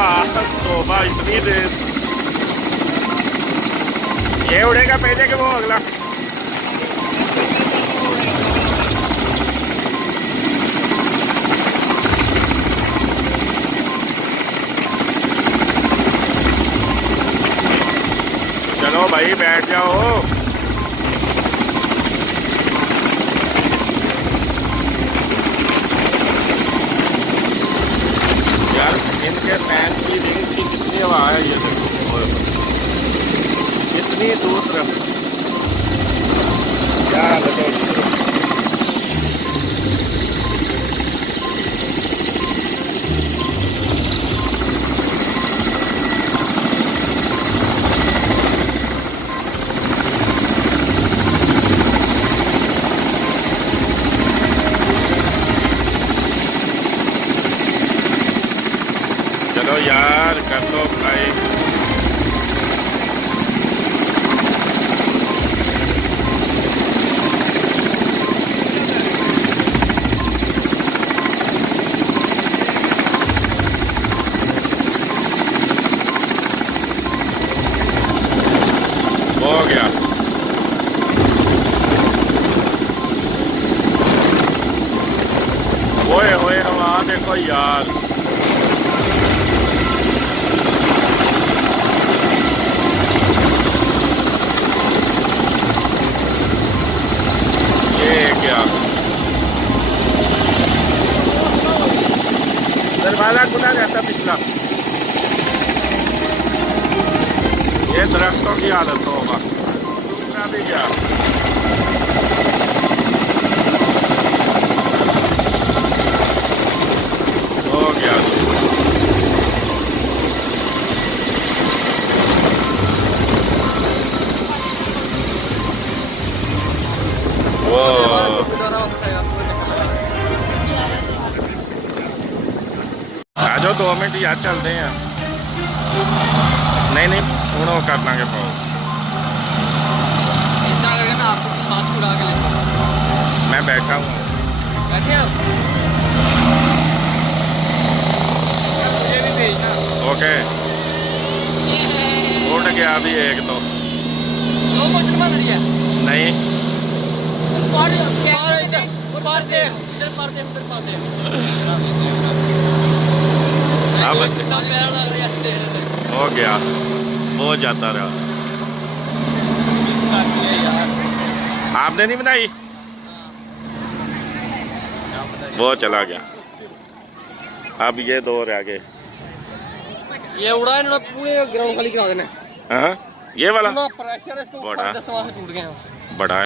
तोबा इतनी देर ये उड़ेगा पहले कि वो अगला। चलो भाई बैठ जाओ। यार इनके फैन की रिंग की कितनी हवा है ये देखो, कितनी दूर तरफ यार देखो। चलो यार कर दो भाई। हो गया। ओए होए हवा देखो यार। दरवाजा खुला रहता पिछला। ये दरख्तों की आदत होगा दूसरा भी क्या। हो गया वो आ जाओ 2 मिनट याद चलते हैं। नहीं नहीं उड़ो कर देंगे पाओ। इतना करके मैं आपको साथ उड़ा के लेता। मैं बैठा हूँ। बैठे हो? मुझे भी भेजना। ओके उड़ गया अभी एक तो। दो क्वेश्चन बन रही है। नहीं पार दे इधर पार दे उधर पार दे। अब कितना प्यारा लग रहा है। हो गया वो जाता रहा। यार आपने नहीं बनाई वो चला गया। अब ये 2 रह गए। ये उड़ा इन्होंने पूरे ग्राउंड खाली करा देना। हाँ ये वाला प्रेशर इसको बड़ा टूट गया। बड़ा